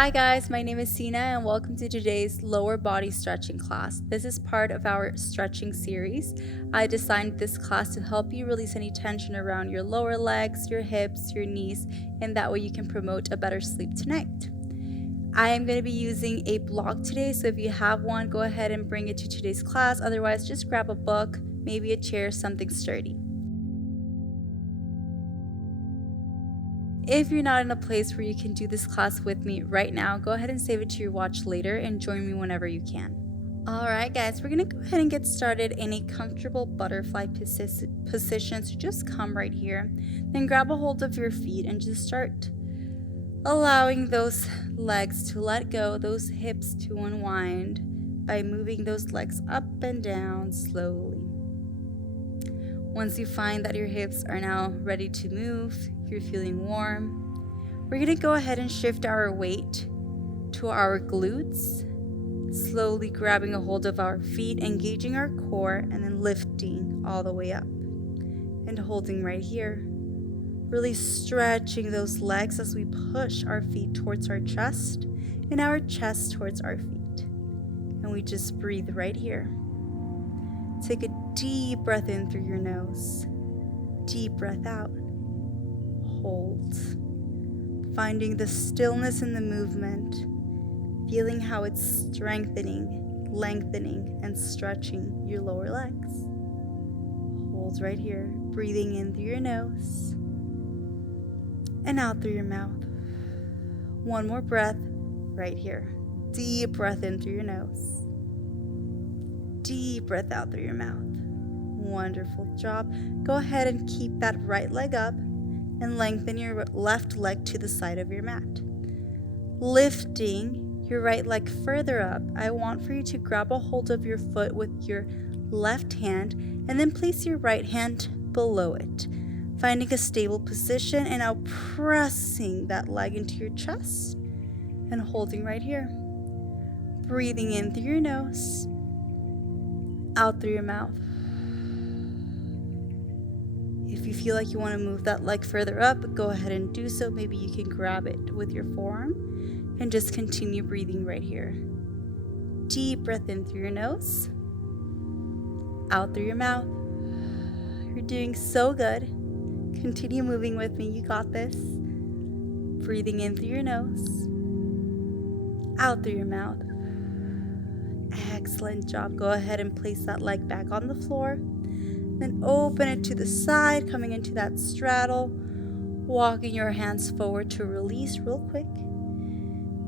Hi guys, my name is Sinah and welcome to today's lower body stretching class. This is part of our stretching series. I designed this class to help you release any tension around your lower legs, your hips, your knees, and that way you can promote a better sleep tonight. I am going to be using a block today, so if you have one, go ahead and bring it to today's class. Otherwise, just grab a book, maybe a chair, something sturdy. If you're not in a place where you can do this class with me right now, go ahead and save it to your watch later and join me whenever you can. Alright guys, we're going to go ahead and get started in a comfortable butterfly position. So just come right here, then grab a hold of your feet and just start allowing those legs to let go, those hips to unwind by moving those legs up and down slowly. Once you find that your hips are now ready to move, you're feeling warm, we're going to go ahead and shift our weight to our glutes, slowly grabbing a hold of our feet, engaging our core, and then lifting all the way up and holding right here. Really stretching those legs as we push our feet towards our chest and our chest towards our feet. And we just breathe right here. Take a deep breath in through your nose. Deep breath out. Hold. Finding the stillness in the movement. Feeling how it's strengthening, lengthening, and stretching your lower legs. Hold right here. Breathing in through your nose. And out through your mouth. One more breath right here. Deep breath in through your nose. Deep breath out through your mouth. Wonderful job. Go ahead and keep that right leg up and lengthen your left leg to the side of your mat. Lifting your right leg further up, I want for you to grab a hold of your foot with your left hand and then place your right hand below it. Finding a stable position and now pressing that leg into your chest and holding right here. Breathing in through your nose, out through your mouth. If you feel like you want to move that leg further up, go ahead and do so. Maybe you can grab it with your forearm and just continue breathing right here. Deep breath in through your nose, out through your mouth. You're doing so good. Continue moving with me. You got this. Breathing in through your nose, out through your mouth. Excellent job. Go ahead and place that leg back on the floor. Then open it to the side, coming into that straddle. Walking your hands forward to release real quick.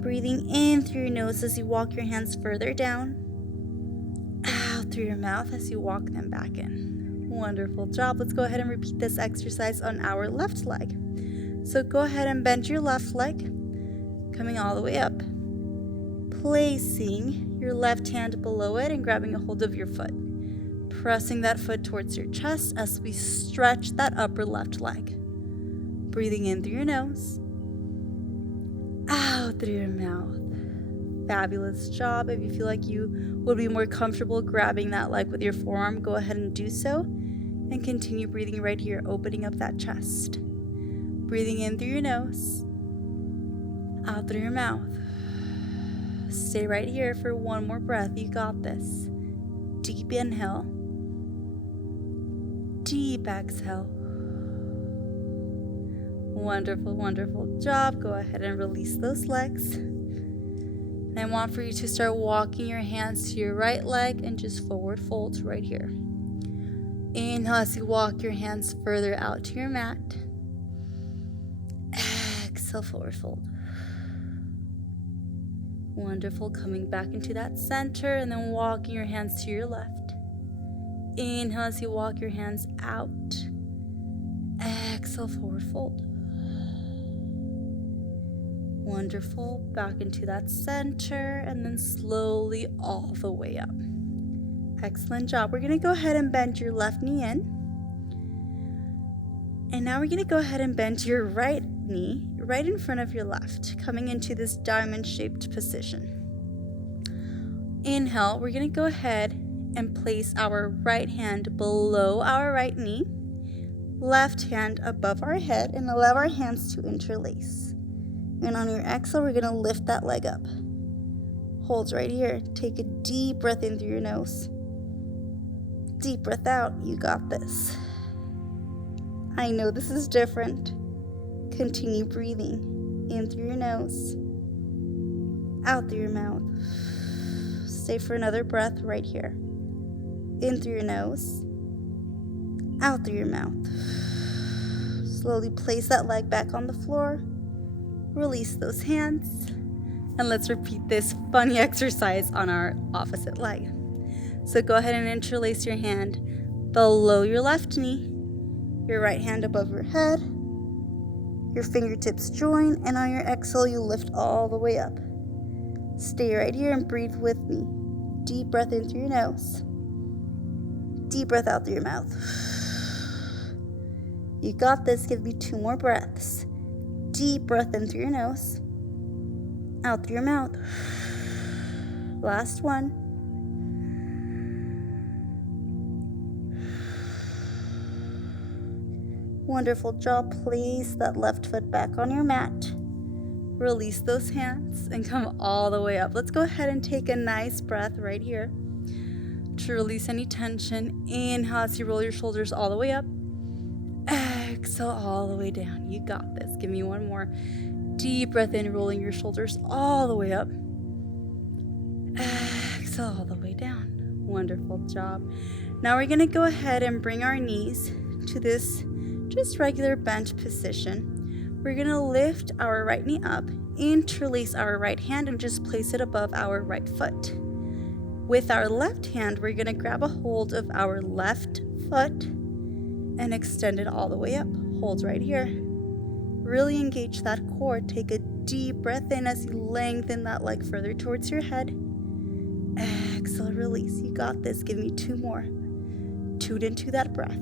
Breathing in through your nose as you walk your hands further down. Out through your mouth as you walk them back in. Wonderful job. Let's go ahead and repeat this exercise on our left leg. So go ahead and bend your left leg, coming all the way up. Placing your left hand below it and grabbing a hold of your foot. Pressing that foot towards your chest as we stretch that upper left leg. Breathing in through your nose, out through your mouth. Fabulous job. If you feel like you would be more comfortable grabbing that leg with your forearm, go ahead and do so. And continue breathing right here, opening up that chest. Breathing in through your nose, out through your mouth. Stay right here for one more breath. You got this. Deep inhale. Deep exhale. Wonderful, wonderful job. Go ahead and release those legs. And I want for you to start walking your hands to your right leg and just forward fold right here. Inhale as you walk your hands further out to your mat. Exhale, forward fold. Wonderful. Coming back into that center and then walking your hands to your left. Inhale as you walk your hands out. Exhale, forward fold. Wonderful. Back into that center and then slowly all the way up. Excellent job. We're going to go ahead and bend your left knee in. And now we're going to go ahead and bend your right knee right in front of your left, coming into this diamond-shaped position. Inhale, we're going to go ahead and place our right hand below our right knee, left hand above our head, and allow our hands to interlace. And on your exhale, we're gonna lift that leg up. Hold right here. Take a deep breath in through your nose. Deep breath out. You got this. I know this is different. Continue breathing. In through your nose. Out through your mouth. Stay for another breath right here. In through your nose. Out through your mouth. Slowly place that leg back on the floor. Release those hands. And let's repeat this funny exercise on our opposite leg. So go ahead and interlace your hand below your left knee, your right hand above your head, your fingertips join, and on your exhale, you lift all the way up. Stay right here and breathe with me. Deep breath in through your nose. Deep breath out through your mouth. You got this. Give me 2 more breaths. Deep breath in through your nose. Out through your mouth. Last one. Wonderful job. Place that left foot back on your mat. Release those hands and come all the way up. Let's go ahead and take a nice breath right here to release any tension. Inhale as you roll your shoulders all the way up. Exhale all the way down. You got this. Give me one more. Deep breath in, rolling your shoulders all the way up. Exhale all the way down. Wonderful job. Now we're going to go ahead and bring our knees to this just regular bench position. We're going to lift our right knee up, interlace our right hand, and just place it above our right foot. With our left hand, we're going to grab a hold of our left foot and extend it all the way up. Hold right here. Really engage that core. Take a deep breath in as you lengthen that leg further towards your head. Exhale, release. You got this. Give me 2 more. Tune into that breath.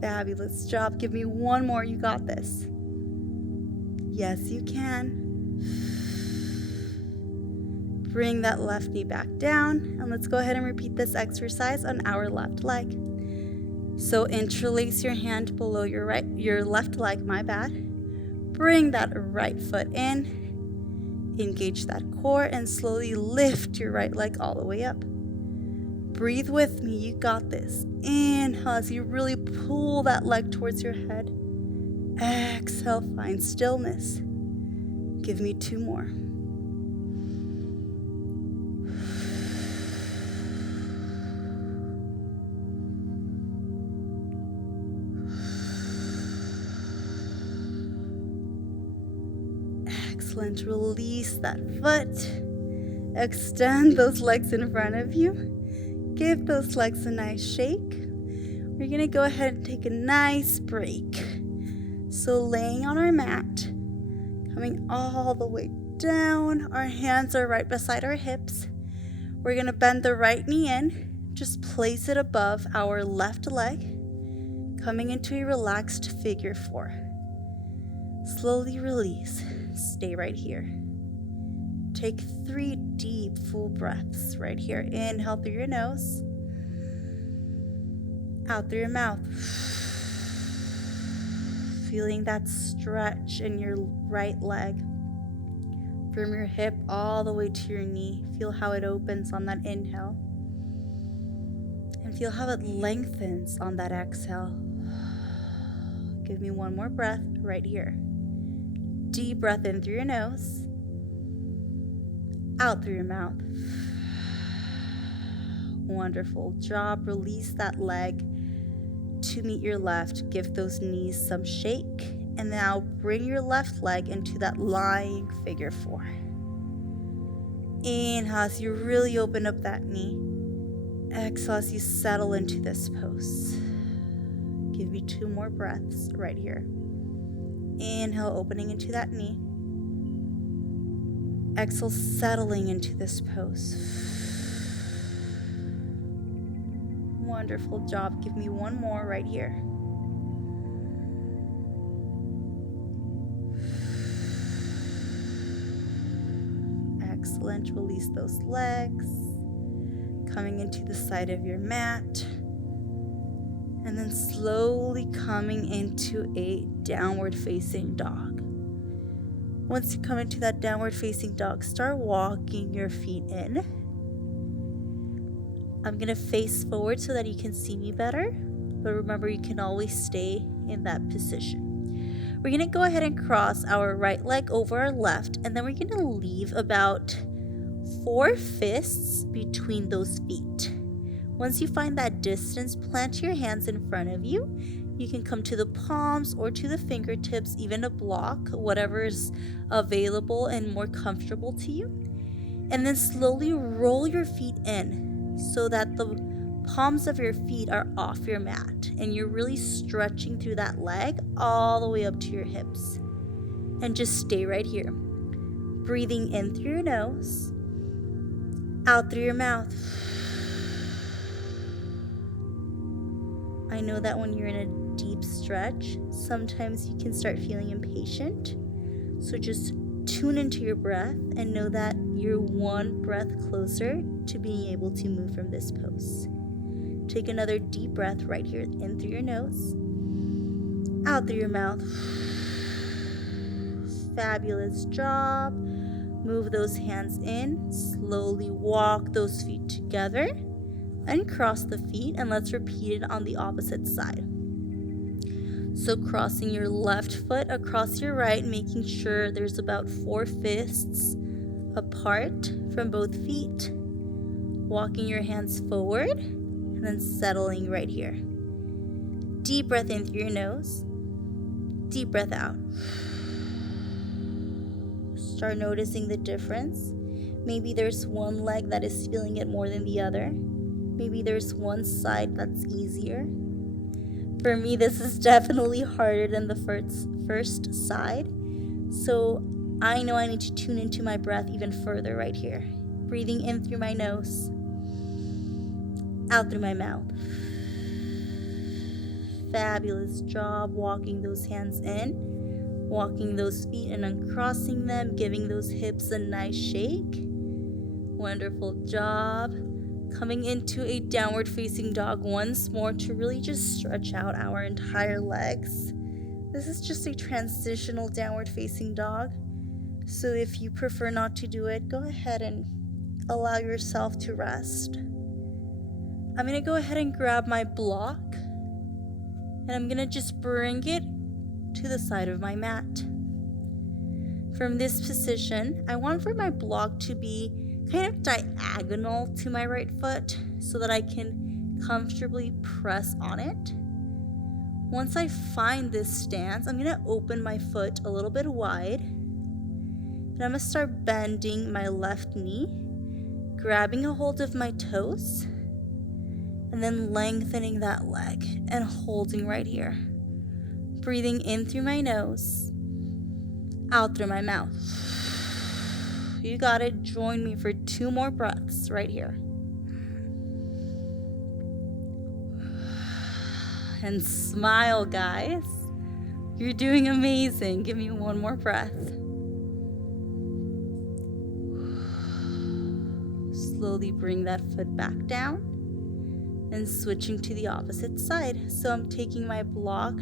Fabulous job. Give me 1 more. You got this. Yes, you can. Bring that left knee back down, and let's go ahead and repeat this exercise on our left leg. So interlace your hand below your left leg, Bring that right foot in, engage that core, and slowly lift your right leg all the way up. Breathe with me, you got this. Inhale as you really pull that leg towards your head. Exhale, find stillness. Give me 2 more. Excellent. Release that foot. Extend those legs in front of you. Give those legs a nice shake. We're going to go ahead and take a nice break. So laying on our mat, coming all the way down. Our hands are right beside our hips. We're going to bend the right knee in. Just place it above our left leg, coming into a relaxed figure 4. Slowly release. Stay right here. Take 3 deep, full breaths right here. Inhale through your nose. Out through your mouth. Feeling that stretch in your right leg. From your hip all the way to your knee. Feel how it opens on that inhale. And feel how it lengthens on that exhale. Give me 1 more breath right here. Deep breath in through your nose. Out through your mouth. Wonderful job. Release that leg to meet your left. Give those knees some shake. And now bring your left leg into that lying figure 4. Inhale as you really open up that knee. Exhale as you settle into this pose. Give me 2 more breaths right here. Inhale, opening into that knee. Exhale, settling into this pose. Wonderful job. Give me 1 more right here. Excellent. Release those legs. Coming into the side of your mat. And then slowly coming into a downward facing dog. Once you come into that downward facing dog, start walking your feet in. I'm going to face forward so that you can see me better. But remember, you can always stay in that position. We're going to go ahead and cross our right leg over our left. And then we're going to leave about 4 fists between those feet. Once you find that distance, plant your hands in front of you. You can come to the palms or to the fingertips, even a block, whatever is available and more comfortable to you. And then slowly roll your feet in so that the palms of your feet are off your mat. And you're really stretching through that leg all the way up to your hips. And just stay right here. Breathing in through your nose, out through your mouth. I know that when you're in a deep stretch, sometimes you can start feeling impatient. So just tune into your breath and know that you're one breath closer to being able to move from this pose. Take another deep breath right here, in through your nose, out through your mouth. Fabulous job. Move those hands in, slowly walk those feet together. Uncross the feet, and let's repeat it on the opposite side. So crossing your left foot across your right, making sure there's about 4 fists apart from both feet. Walking your hands forward, and then settling right here. Deep breath in through your nose. Deep breath out. Start noticing the difference. Maybe there's one leg that is feeling it more than the other. Maybe there's one side that's easier. For me, this is definitely harder than the first side. So I know I need to tune into my breath even further right here. Breathing in through my nose, out through my mouth. Fabulous job walking those hands in, walking those feet and uncrossing them, giving those hips a nice shake. Wonderful job. Coming into a downward facing dog once more to really just stretch out our entire legs. This is just a transitional downward facing dog. So if you prefer not to do it, go ahead and allow yourself to rest. I'm going to go ahead and grab my block and I'm going to just bring it to the side of my mat. From this position, I want for my block to be kind of diagonal to my right foot so that I can comfortably press on it. Once I find this stance, I'm going to open my foot a little bit wide. And I'm going to start bending my left knee, grabbing a hold of my toes, and then lengthening that leg and holding right here. Breathing in through my nose, out through my mouth. You got it. Join me for 2 more breaths right here. And smile, guys. You're doing amazing. Give me 1 more breath. Slowly bring that foot back down and switching to the opposite side. So I'm taking my block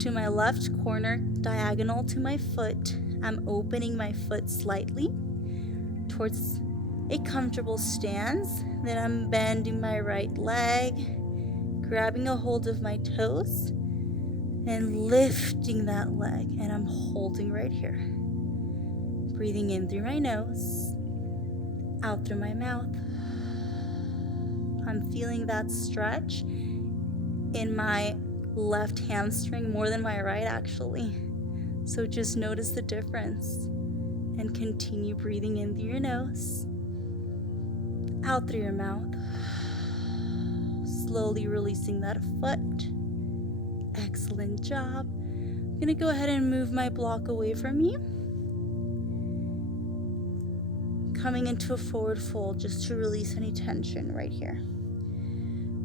to my left corner, diagonal to my foot. I'm opening my foot slightly towards a comfortable stance. Then I'm bending my right leg, grabbing a hold of my toes, and lifting that leg. And I'm holding right here. Breathing in through my nose, out through my mouth. I'm feeling that stretch in my left hamstring more than my right, actually. So just notice the difference and continue breathing in through your nose, out through your mouth. Slowly releasing that foot. Excellent job. I'm gonna go ahead and move my block away from you. Coming into a forward fold just to release any tension right here.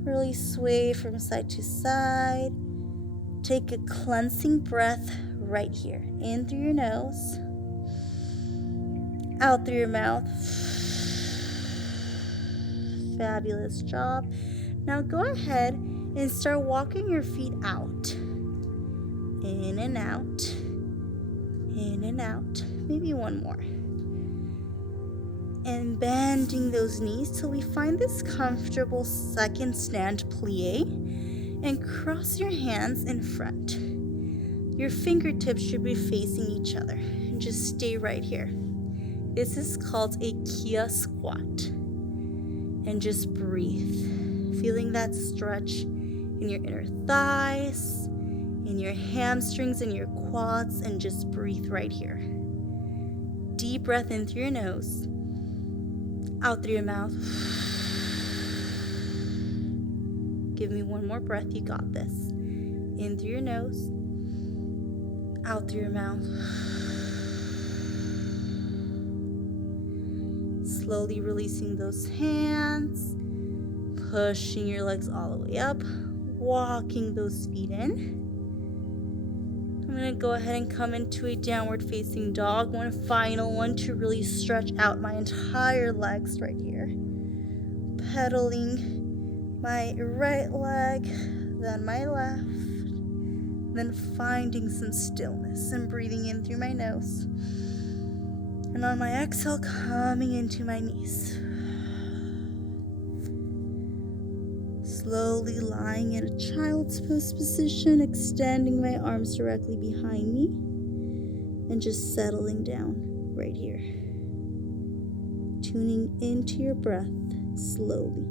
Really sway from side to side. Take a cleansing breath right here. In through your nose, out through your mouth. Fabulous job. Now go ahead And start walking your feet out. In and out. In and out. Maybe one more. And bending those knees till we find this comfortable second stand plie. And cross your hands in front. Your fingertips should be facing each other. And just stay right here. This is called a Kia squat. And just breathe. Feeling that stretch in your inner thighs, in your hamstrings and your quads, and just breathe right here. Deep breath in through your nose, out through your mouth. Give me one more breath, you got this. In through your nose, out through your mouth. Slowly releasing those hands, pushing your legs all the way up, walking those feet in. I'm going to go ahead and come into a downward facing dog. One final one to really stretch out my entire legs right here. Pedaling my right leg, then my left, then finding some stillness and breathing in through my nose. And on my exhale, coming into my knees. Slowly lying in a child's pose position, extending my arms directly behind me, and just settling down right here. Tuning into your breath slowly.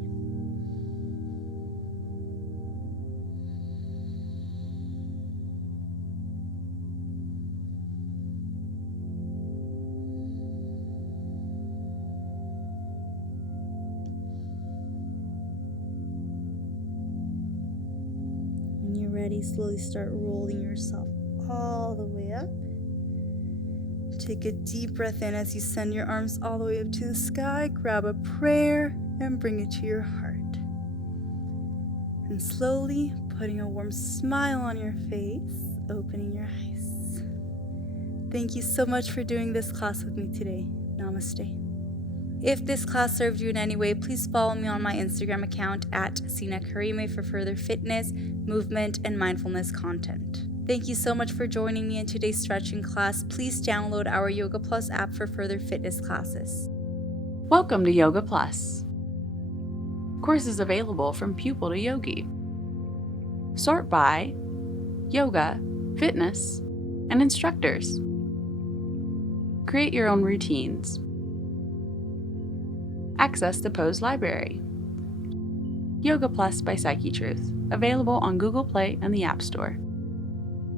When you're ready, slowly start rolling yourself all the way up. Take a deep breath in as you send your arms all the way up to the sky. Grab a prayer and bring it to your heart. And slowly putting a warm smile on your face, opening your eyes. Thank you so much for doing this class with me today. Namaste. If this class served you in any way, please follow me on my Instagram account at Sinah for further fitness, movement, and mindfulness content. Thank you so much for joining me in today's stretching class. Please download our Yoga Plus app for further fitness classes. Welcome to Yoga Plus. Courses available from pupil to yogi. Sort by yoga, fitness, and instructors. Create your own routines. Access the Pose Library. Yoga Plus by Psyche Truth, available on Google Play and the App Store.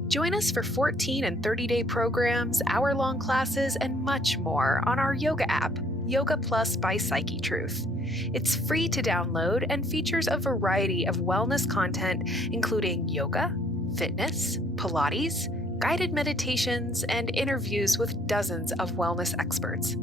Join us for 14 and 30-day programs, hour-long classes, and much more on our yoga app, Yoga Plus by Psyche Truth. It's free to download and features a variety of wellness content, including yoga, fitness, Pilates, guided meditations, and interviews with dozens of wellness experts.